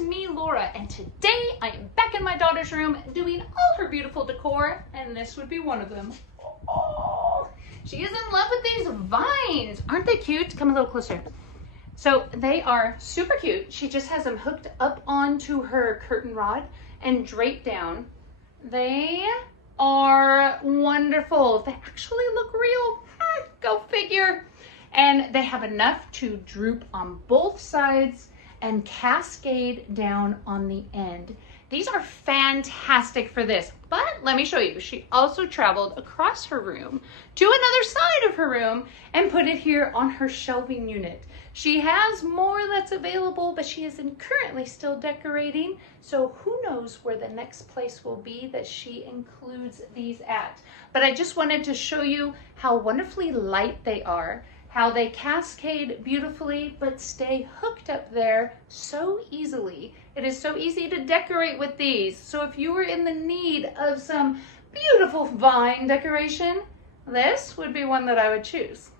me, Laura, and today I am back in my daughter's room doing all her beautiful decor, and this would be one of them. Oh, she is in love with these vines. Aren't they cute? Come a little closer. So they are super cute. She just has them hooked up onto her curtain rod and draped down. They are wonderful. They actually look real. Go figure. And they have enough to droop on both sides and cascade down on the end. These are fantastic for this, but let me show you. She also traveled across her room to another side of her room and put it here on her shelving unit. She has more that's available, but she isn't currently still decorating, so who knows where the next place will be that she includes these at. But I just wanted to show you how wonderfully light they are, how they cascade beautifully but stay hooked up there so easily. It is so easy to decorate with these. So if you were in the need of some beautiful vine decoration, this would be one that I would choose.